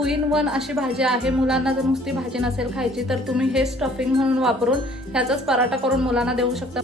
2 in 1 अशी भाजी आहे। मुलांना जर नुसती भाजी नसेल खायची तर तुम्ही हे स्टफिंग म्हणून वापरून ह्याचाच पराठा करून मुलांना देऊ शकता।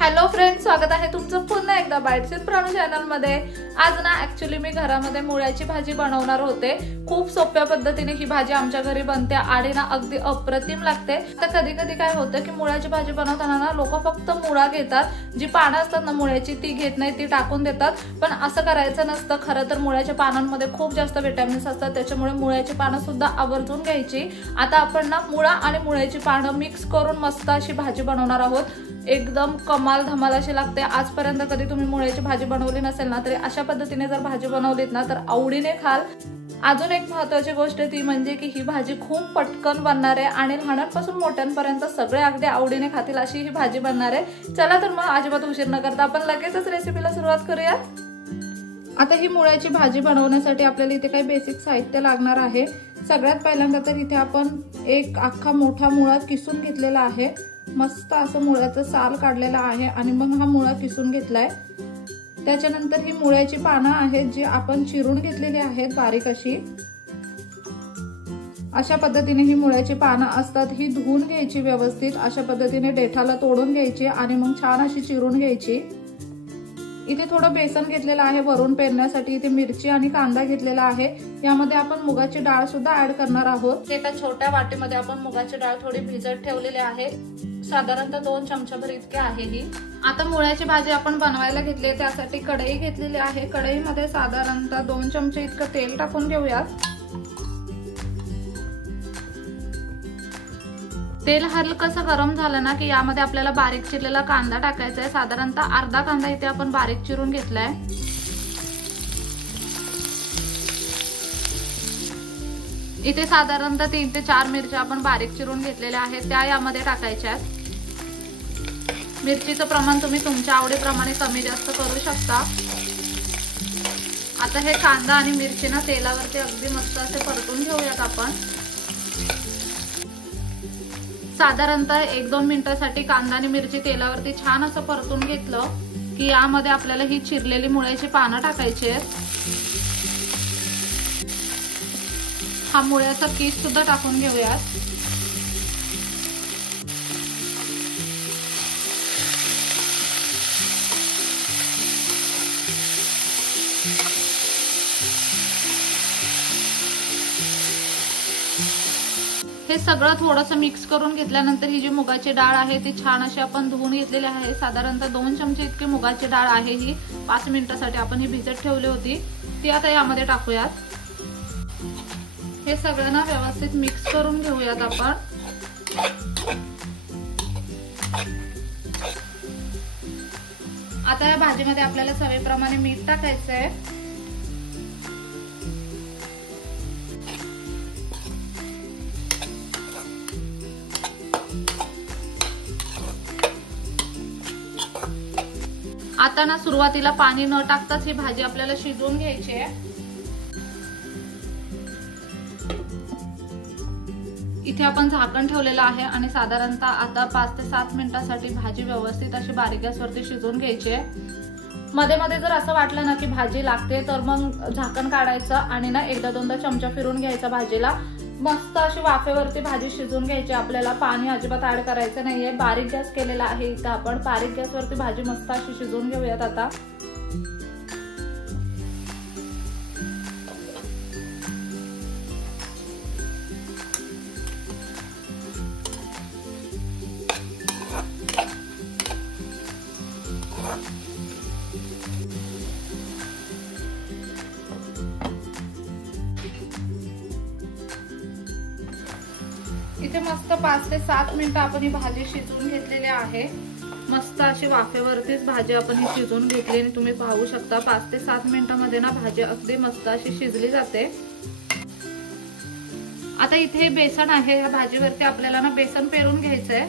हॅलो फ्रेंड्स, स्वागत आहे तुमचं पुन्हा एकदा बाईट्स विथ प्राणू चॅनल मध्ये। आज ना ऍक्च्युअली मी घरामध्ये मुळ्याची भाजी बनवणार होते। खूप सोप्या पद्धतीने ही भाजी आमच्या घरी बनते आणि ना अगदी अप्रतिम लागते। तर कधी कधी काय होतं की मुळ्याची भाजी बनवताना ना लोक फक्त मुळा घेतात, जी पानं असतात ना मुळ्याची ती घेत नाही, ती टाकून देतात। पण असं करायचं नसतं। खरं तर मुळ्याच्या पानांमध्ये खूप जास्त विटॅमिन्स असतात, त्याच्यामुळे मुळ्याची पानं सुद्धा आवर्जून घ्यायची। आता आपण ना मुळा आणि मुळ्याची पानं मिक्स करून मस्त अशी भाजी बनवणार आहोत। एकदम कमाल धमाल अशी लागते। आजपर्यंत कधी तुम्ही मुळ्याची भाजी बनवली नसेल ना, तरी अशा पद्धतीने जर भाजी बनवलीत ना तर आवडीने खाल। अजून एक महत्त्वाची गोष्ट ती म्हणजे की ही भाजी खूप पटकन बनणार आहे आणि लहानांपासून मोठ्यांपर्यंत सगळे अगदी आवडीने खातील अशी ही भाजी बनणार आहे। चला तर मग अजिबात उशीर न करता आपण लगेचच रेसिपीला सुरुवात करूयात। आता ही मुळ्याची भाजी बनवण्यासाठी आपल्याला इथे काही बेसिक साहित्य लागणार आहे। सगळ्यात पहिल्यांदा तर इथे आपण एक अख्खा मोठा मुळा किसून घेतलेला आहे। मस्त असं मुळ्याचं साल काढलेला आहे आणि मग हा मुळा किसून घेतलाय। त्याच्यानंतर ही मुळ्याची पानं आहेत जी आपण चिरून घेतलेली आहेत बारीक अशी। अशा पद्धतीने ही मुळ्याची पानं असतात, ही धुवून घ्यायची व्यवस्थित। अशा पद्धतीने देठाला तोडून घ्यायची आणि मग छान अशी चिरून घ्यायची। इथे थोडं बेसन घेतलेलं आहे वरून पेरण्यासाठी। इथे मिरची आणि कांदा घेतलेला आहे। यामध्ये आपण मुगाची डाळ सुद्धा ऍड करणार आहोत। एका छोट्या वाटीमध्ये आपण मुगाची डाळ थोडी भिजत ठेवलेली आहे, साधारणतः 2 चमचाभर इतके आहे ही। आता मुळ्याची भाजी आपण बनवायला घेतली आहे, त्यासाठी कढई घेतलेली आहे। कढईमध्ये साधारणतः 2 चमचे इतकं तेल टाकून घेऊयात। तेल हलकसं गरम झालं ना की यामध्ये आपल्याला बारीक चिरलेला कांदा टाकायचा आहे। साधारणतः अर्धा कांदा इथे आपण बारीक चिरून घेतलाय। इथे साधारणतः 3 ते 4 मिरच्या आपण बारीक चिरून घेतलेल्या आहेत, त्या यामध्ये टाकायच्या आहेत। मिरचीचं प्रमाण तुम्ही तुमच्या आवडीप्रमाणे कमी जास्त करू शकता। आता हे कांदा आणि मिरची ना तेलावरती अगदी मस्त असे परतून घेऊयात आपण। साधारणतः 1-2 मिनिटांसाठी कांदा आणि मिरची तेलावरती छान असं परतून घेतलं की यामध्ये आपल्याला ही चिरलेली मुळ्याची पानं टाकायची आहेत। हा मुळ्याचा किस सुद्धा टाकून घेऊयात। हे सगळं थोडंसं मिक्स करून घेतल्यानंतर ही जी मुगाची डाळ आहे ती छान अशी आपण धुवून घेतलेली आहे। साधारणतः 2 चमचे इतकी मुगाची डाळ आहे ही। 5 मिनिटांसाठी आपण ही भिजत ठेवली होती, ती आता यामध्ये टाकूयात। हे सगळं ना व्यवस्थित मिक्स करून घेऊयात आपण। आता या भाजीमध्ये आपल्याला चवीप्रमाणे मीठ टाकायचं आहे। आता ना सुरुवातीला पाणी न टाकताच ही भाजी आपल्याला शिजवून घ्यायची आहे। इथे आपण झाकण ठेवलेलं आहे आणि साधारणतः आता 5 ते 7 मिनिटांसाठी भाजी व्यवस्थित अशी बारीक गॅसवरती शिजवून घ्यायची आहे। मध्ये मध्ये जर असं वाटलं ना की भाजी लागते तर मग झाकण काढायचं आणि ना 1-2दा चमचा फिरून घ्यायचा भाजीला। मस्त अशी वाफेवरती भाजी शिजवून घ्यायची। आपल्याला पाणी अजिबात ऍड करायचं नाहीये। बारीक गॅस केलेला आहे इथं आपण। बारीक गॅसवरती भाजी मस्त अशी शिजवून घेऊयात आता। इथे मस्त 5 ते 7 मिनिटं आपण ही भाजी शिजवून घेतलेली आहे। मस्त अशी वाफेवरतीच भाजी आपण ही शिजवून घेतली आणि तुम्ही पाहू शकता 5 ते 7 मिनिटांमध्ये ना भाजी अगदी मस्त अशी शिजली जाते। आता इथे बेसन आहे, या भाजीवरती आपल्याला ना बेसन पेरून घ्यायचंय।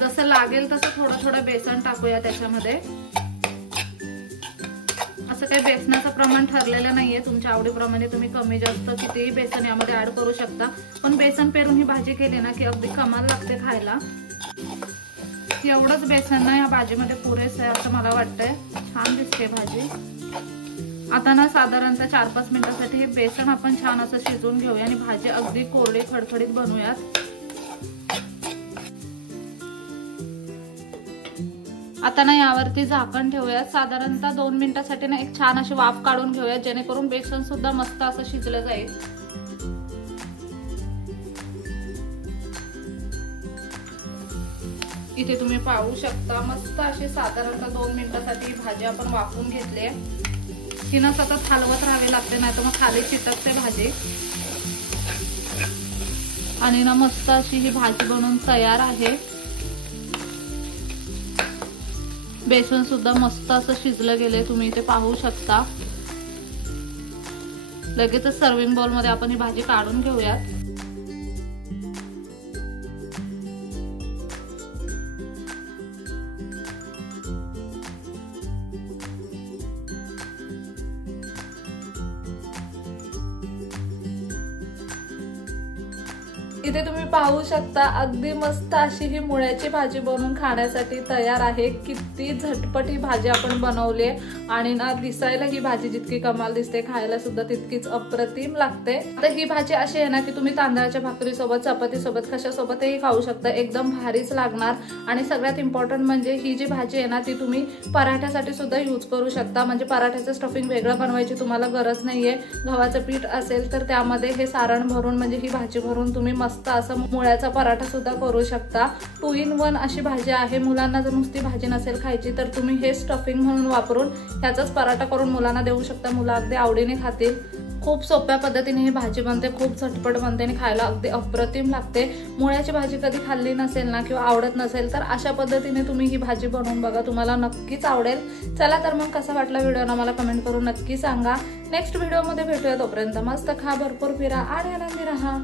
जसं लागेल तसं थोडं थोडं बेसन टाकूया त्याच्यामध्ये। असं काही बेसनाचं प्रमाण ठरलेलं नाहीये, तुमच्या आवडीप्रमाणे तुम्ही कमी जास्त कितीही बेसन यामध्ये ऍड करू शकता। पण बेसन पेरून ही भाजी केली ना की अगदी कमाल लागते खायला। एवढंच बेसन ना या भाजीमध्ये पुरेसं आहे असं मला वाटतंय। छान दिसते भाजी। आता ना साधारणतः 4-5 मिनिटांसाठी हे बेसन आपण छान असं शिजवून घेऊया आणि भाजी अगदी कोरडी खडखडीत बनवूयात। आता ना यावरती झाकण ठेवूयात। साधारणतः 2 मिनिटांसाठी ना एक छान अशी वाफ काढून घेऊयात, जेणेकरून बेसन सुद्धा मस्त असं शिजलं जाईल। इथे तुम्ही पाहू शकता मस्त अशी साधारणतः 2 मिनिटांसाठी भाजी आपण वाफवून घेतली आहे। तिनं सतत हलवत राहावे लागते, नाही तर मग खाली चिटकते भाजी। आणि ना मस्त अशी ही भाजी बनवून तयार आहे। बेसन सुद्धा मस्त असं शिजलं गेले, तुम्ही इथे पाहू शकता। लगेचच सर्विंग बाउल मध्ये आपण ही भाजी काढून घेऊयात। इथे तुम्ही पाहू शकता अगदी मस्त अशी ही मुळ्याची भाजी बनवून खाण्यासाठी तयार आहे। किती झटपट ही भाजी आपण बनवली आहे आणि ना दिसायला ही भाजी जितकी कमाल दिसते, खायला सुद्धा तितकीच अप्रतिम लागते। आता ही भाजी अशी आहे ना की तुम्ही तांदळाच्या भाकरी सोबत, चपाती सोबत, कशासोबतही खाऊ शकता, एकदम भारीच लागणार। आणि सगळ्यात इम्पॉर्टंट म्हणजे ही जी भाजी आहे ना ती तुम्ही पराठ्यासाठी सुद्धा यूज करू शकता। म्हणजे पराठ्याचं स्टफिंग वेगळं बनवायची तुम्हाला गरज नाहीये। गव्हाचं पीठ असेल तर त्यामध्ये हे सारण भरून म्हणजे ही भाजी भरून तुम्ही मस्त असं मुळ्याचा पराठा सुद्धा करू शकता। 2 in 1 अशी भाजी आहे। मुलांना जर नुसती भाजी नसेल खायची तर तुम्ही हे स्टफिंग म्हणून वापरून ह्याचाच पराठा करून मुलांना देऊ शकता। मुलं अगदी आवडीने खातील। खूप सोप्या पद्धतीने ही भाजी बनते, खूप झटपट बनते आणि खायला अगदी अप्रतिम लागते। मुळ्याची भाजी कधी खाल्ली नसेल ना किंवा आवडत नसेल तर अशा पद्धतीने तुम्ही ही भाजी बनवून बघा, तुम्हाला नक्कीच आवडेल। चला तर मग कसा वाटला व्हिडिओ ना मला कमेंट करून नक्की सांगा। नेक्स्ट व्हिडिओ मध्ये भेटूया, तोपर्यंत मस्त खा, भरपूर फिरा आणि आनंदी राहा।